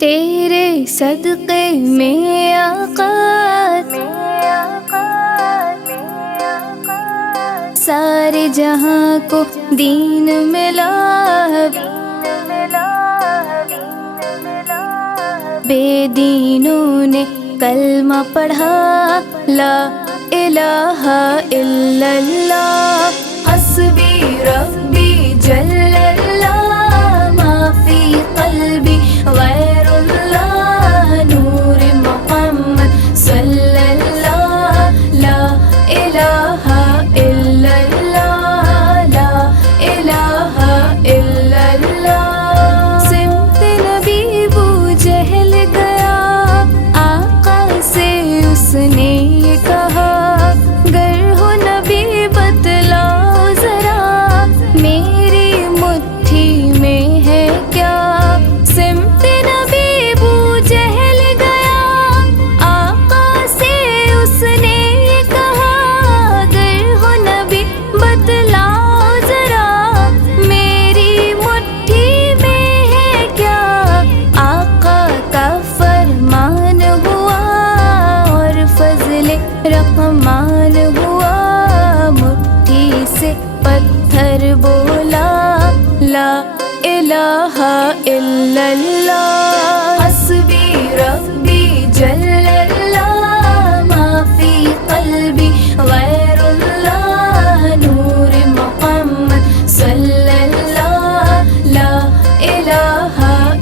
تیرے صدقے میں آقا سارے جہاں کو دین ملا، بے دینوں نے کلمہ پڑھا، لا الہ الا اللہ، حسبی ربی جل اللہ، ما فی قلبی غیر اللہ، نور محمد صلی اللہ، لا الہ الا اللہ، لا الہ الا اللہ۔ سمت نبی بو جہل گیا، آقا سے اس نے یہ کہا، گر ہو نبی بتلاؤ ذرا، میری مٹھی میں ہے کیا؟ سمت نبی بو جہل گیا، آقا سے اس نے یہ کہا، گر ہو نبی بتلاؤ ذرا، میری مٹھی میں ہے کیا؟ آقا کا فرمان ہوا اور فضل رحمان ہوا، مٹھی سے پتھر بولا، لا الہ الا اللہ، حسبی ربی جل اللہ، ما فی قلبی غیر اللہ، نور محمد صلی اللہ، لا الہ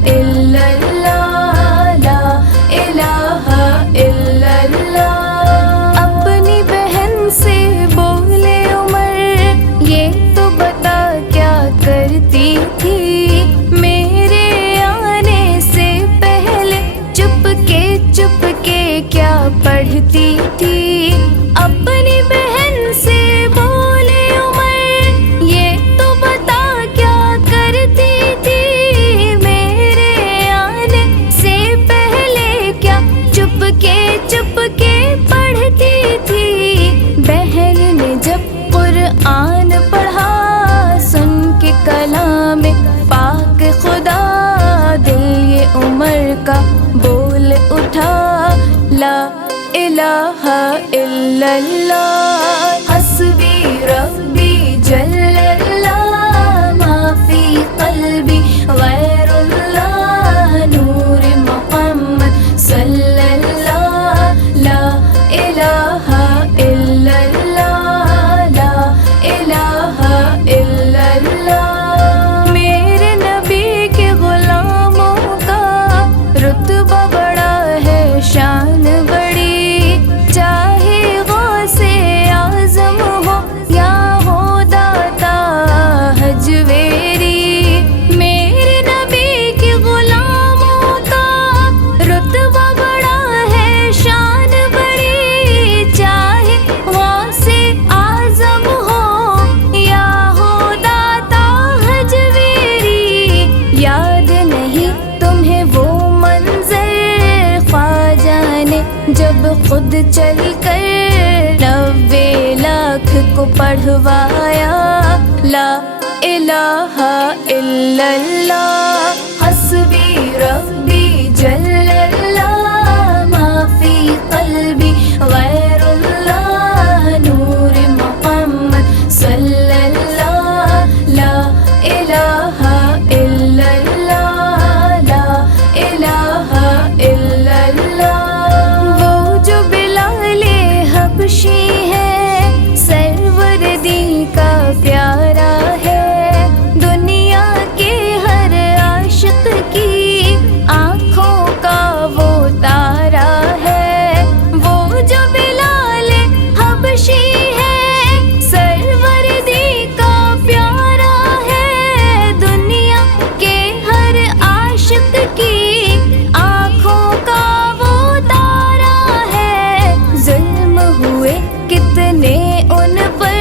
الا اللہ، لا الہ الا اللہ۔ اپنی بہن سے بولے عمر، یہ تو بتا کیا کرتی تھی، میرے آنے سے پہلے چپ کے کیا پڑھتی تھی؟ اپنی بہن سے بولے عمر، یہ تو بتا کیا کرتی تھی، میرے آنے سے پہلے کیا چپ کے پڑھتی تھی؟ بہن نے جب قرآن پڑھا، سن کے کلام پاک خدا، دل یہ عمر کا بول اٹھا، لا الہ الا اللہ، حسبی ربی جل اللہ، ما فی قلبی غیر اللہ، نور محمد صلی اللہ، لا الہ الا اللہ، لا الہ الا اللہ۔ میرے نبی کے غلاموں کا رتبہ بڑا ہے، شان بڑی، چاہے غوث اعظم ہو یا ہو داتا حجویری، میرے نبی کے غلاموں کا رتبہ بڑا ہے، شان بڑی، چاہے غوث اعظم ہو یا ہو داتا حجویری۔ یاد نہیں تمہیں وہ منظر، خواجہ نے جب خود چل کر 90 لاکھ کو پڑھوایا، لا الہ الا اللہ، حسبی ربی جل اللہ، ما فی قلبی غیر اللہ، نور محمد صلی اللہ، لا الہ الا اللہ، لا الہ الا اللہ۔ وہ جو بلال حبشی ہے، سرور دی کا پیارا ہے، دنیا کے ہر عاشق کی آنکھوں کا وہ تارا ہے، وہ جو بلال حبشی ہے، سرور دی کا پیارا ہے، دنیا کے ہر عاشق کی آنکھوں کا وہ تارا ہے۔ ظلم ہوئے کتنے ان پر،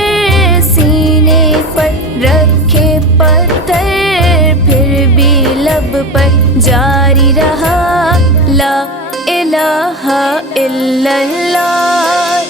سینے پر رکھے پتھر، پھر بھی لب پر جاری رہا، لا الہ الا اللہ۔